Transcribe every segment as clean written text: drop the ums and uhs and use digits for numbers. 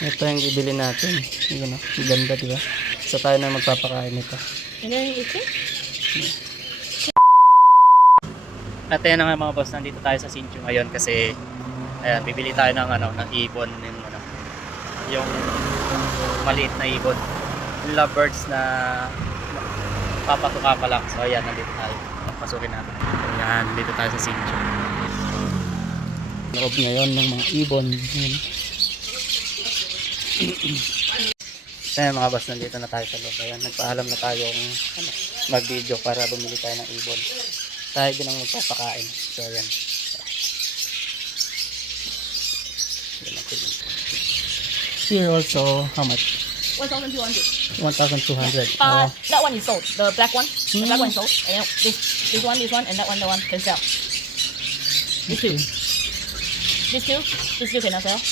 Ito yung bibili natin. Yun, oh. Ganda, di ba? So tayo na magpapakain nito. And then you see? At ayan na nga mga boss, nandito tayo sa Sinchu ngayon kasi ayan, bibili tayo ng ng ibon, yung maliit na ibon. Yung lovebirds na papatuka pa lang. So ayan, nandito tayo. Pasukin natin. Ayan, nandito tayo sa Sinchu. Loob ngayon ng mga ibon. Ayan mga boss, nandito na tayo sa loob. Ayan, nagpaalam na tayo mag-video para bumili tayo ng ibon. Tayo din ang magpapakain. So ayan. Here also, how much? 1,200. 1,200. That one is sold. The black one. The black one is sold. And then this one, and that one can sell. These two. These two cannot sell.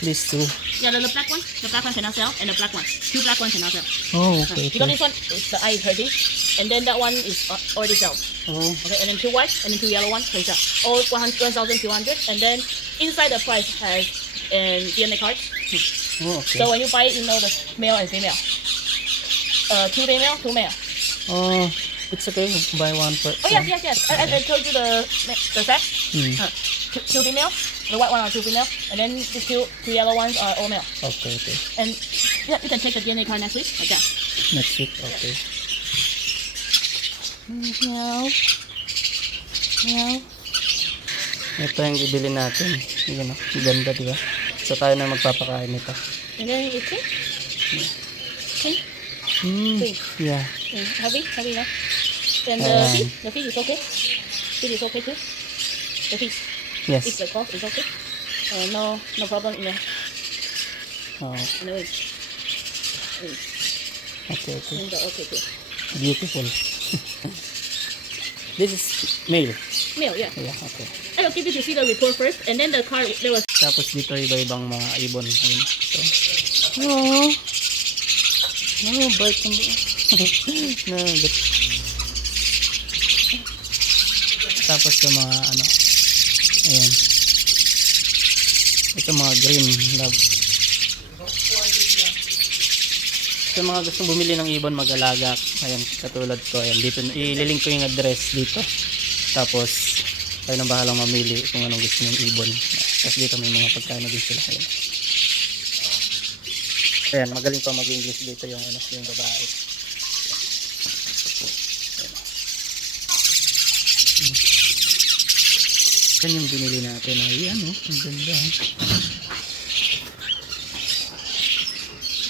These two. Yeah, the black one cannot sell, and the black one. Two black ones cannot sell. Oh, okay. Because this one is the eye is hurting, and then that one is already sold. Oh, Okay, and then two white and then two yellow ones can sell. All 1,200, and then inside the price has DNA card. oh okay. So when you buy it, you know the male and female. Two female, two male. Oh, it's okay. Buy one for. Oh yes. I told you the set. Two female, the white one are two female, and then these two yellow ones are all male. Okay. And yeah, you can take the DNA card next week, like that. Next week. Okay. Meow. Meow. Ito yung bibili natin. Yun, oh. Ganda, di ba? So tayo na magpapakain nito. And then you see? Okay. Three. Yeah. Heavy enough. And the feet is okay. Feet is okay too. The feet. Yes. It's the cost is okay. No problem in the Oh, waist. okay. And okay too. Beautiful. This is male. Male, yeah. Yeah, okay. I will give you to see the report first, and then the car there was. Tapos dito iba-ibang mga ibon. Ayun. So. Oh. Oh, bait ng no, but... Tapos yung mga ayan. Ito mga green love. Sa mga gustong bumili ng ibon, mag-alaga, ayan, katulad ko, ayan, dito, ililink ko yung address dito. Tapos, kayo na bahalang mamili kung anong gusto ng ibon. Tapos dito may mga pagkain na din sila. Ayan. Ayan, magaling pa mag-English dito yung yung babae. Yan yung binili natin. Ayan, oh, ang ganda.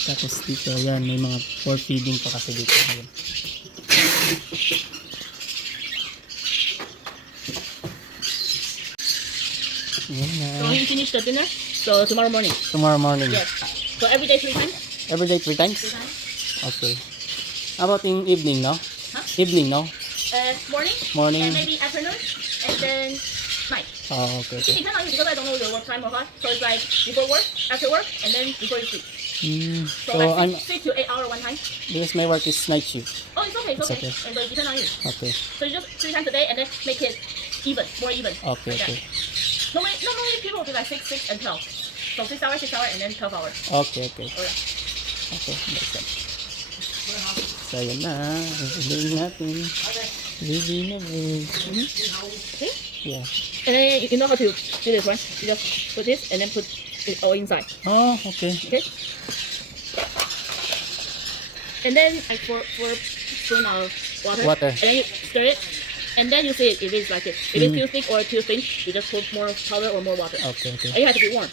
Tapos dito, yan, may mga for feeding pa kasi dito. Ayan. Yan na. So he finished the dinner. So tomorrow morning. Tomorrow morning. Yes. So every day 3 times. Every day 3 times? 3 times. Okay. How about in evening, no? Huh? Evening, no? Morning. Morning. And maybe afternoon, and then night. Oh, okay. It depends on you because I don't know your work time or what. So it's like before work, after work, and then before you sleep. So, So like I'm, 6 to 8 hour one time. because my work is night shift. Oh, it's okay. It's okay. And so it depends on you. Okay. So you just 3 times a day, and then make it even, more even. Okay, like that. okay. Normally people will do like 6, and 12. So 6 hours, and then 12 hours. Okay. Oh yeah. Okay, that's it. So, yun na. Bibili natin. Bibili na. Okay. Yeah. And then you know how to do this, right? You just put this and then put it all inside. Oh, okay. Okay. And then like for spoon of water. And then you stir it. And then you see it if it's like it. If it's too thick or too thin, you just put more powder or more water. Okay. And you have to be warm.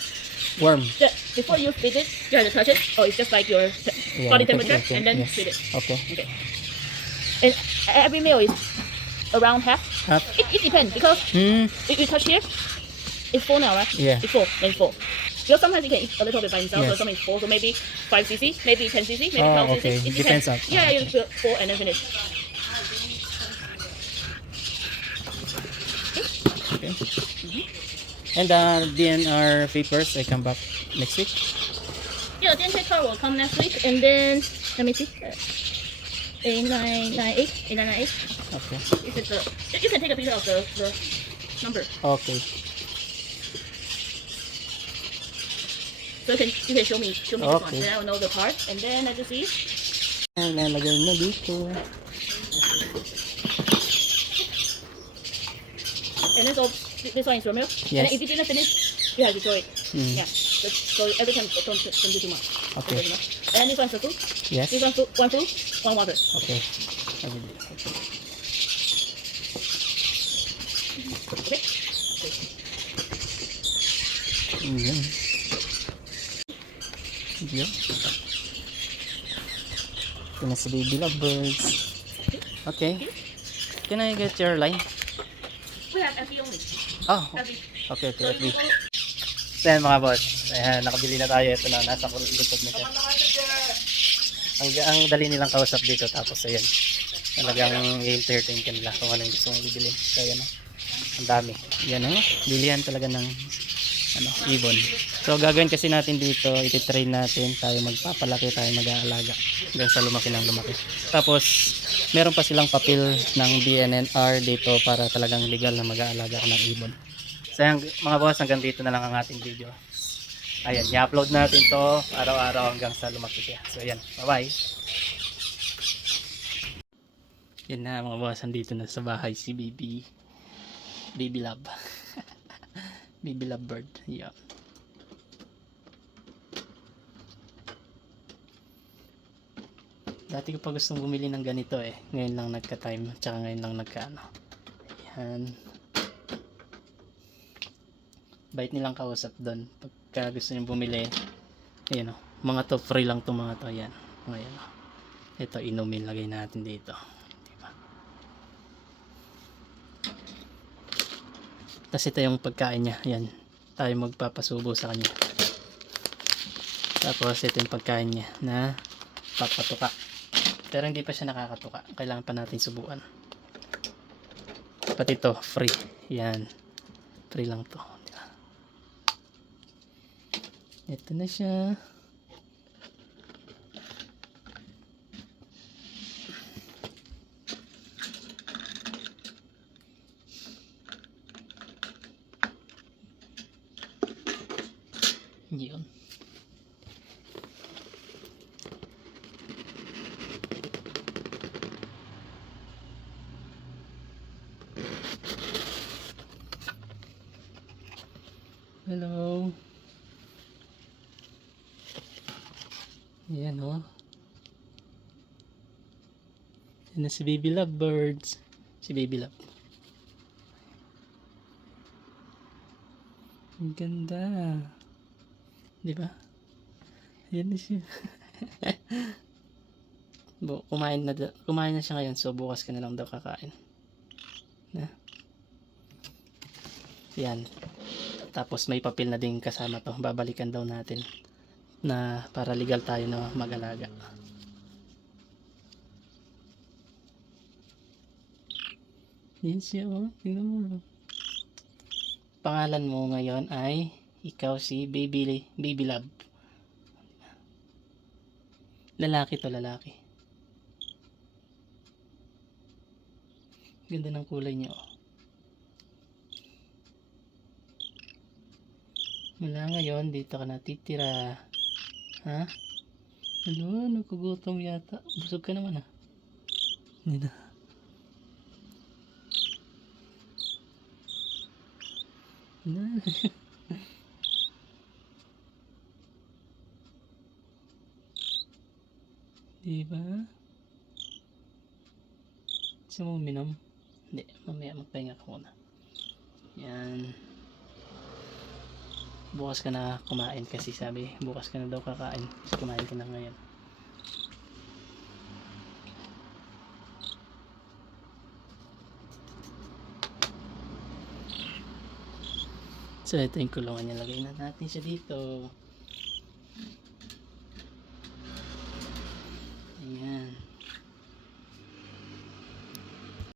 Warm. Before you feed it, you have to touch it. Oh, it's just like your body temperature, okay, and then yes. feed it. Okay. Okay. And every meal is around half. Half. It depends because if you touch here, it's full now, right? Yeah. It's full, then full. Because sometimes you can eat a little bit by himself, Yes. so sometimes it's full, so maybe 5 cc, maybe 10 cc, maybe Oh, 12 okay. cc. It Depends on- Yeah, you feel full and then finish. Okay. And DNR papers, I come back next week. Yeah, the DNT car will come next week, and then let me see. 8998. Okay. This is the. You can take a picture of the number. Okay. So you can show me this one. Okay. Then I will know the part. And then as you see, Nalagay na dito. and then so this one is for milk. And Yes. then if you didn't finish, you have to throw it. Mm. Yeah. So every time don't do too much. Okay. Don't do too much. And then this one's the food. Yes. This one's one food, one water. Okay. I will do. Okay. Okay. Yan. Yan. Ito na si baby lovebirds. Okay. Can I get your line? We have FB only. Oh, FB. okay, So okay. you FB. follow. So yan mga boss. Ayan, nakabili na tayo. Ito na, nasa likod na siya. Ang dali nilang kausap dito. Tapos ayan, talagang i-entertain ka nila kung ano yung gusto mong bibili. So ayan, ang dami. Yan o, bilihan talaga ng ibon. So gagawin kasi natin dito, ititrain natin, tayo magpapalaki, tayo mag-aalaga hanggang sa lumaki ng lumaki. Tapos meron pa silang papel ng DNNR dito para talagang legal na mag-aalaga ng ibon. So yan, mga boss, hanggang dito na lang ang ating video. Ayan, i-upload natin to araw-araw hanggang sa lumaki siya. So ayan, bye-bye. Yan na mga boss, andito na sa bahay si Baby Love. Baby Love bird. Yeah. Dati ko pa gustong bumili ng ganito eh. Ngayon lang nagka-time. Tsaka ngayon lang nagka-ano. Yan. Bait nilang kausap doon. Pagka gusto nyo bumili. Ayan o. Mga to free lang to mga to. Yan. Ngayon o. Ito inumin. Lagay natin dito. Diba? Tapos ito yung pagkain niya. Yan. Tayo magpapasubo sa kanya. Tapos ito yung pagkain niya na papatuka. Pero hindi pa siya nakakatuka. Kailangan pa natin subukan. Pati ito, free. Yan. Free lang to. Diba? Ito na siya. Yun. Hello. Ayan o. Yan na si Baby Love birds. Si Baby Love. Ang ganda. Diba? Ayan na siya. Kumain na siya ngayon. So bukas ka na lang daw kakain. Na? Yan. Tapos may papel na din kasama to. Babalikan daw natin na para legal tayo na mag-alaga. Yan siya oh. Tingnan mo. Pangalan mo ngayon ay ikaw si Baby Love. Lalaki to, lalaki. Ganda ng kulay niya oh. Mula ngayon, dito ka natitira. Ha? Ano? Nakugutom yata. Busog ka naman ha. Hindi na. Diba? Gusto mo uminom? Hindi. Mamaya magpahinga ka muna. Yan. Bukas ka na kumain kasi sabi bukas ka na daw kakain kasi kumain ka na ngayon. So ito yung kulungan niya, lagay na natin siya dito. Ayan.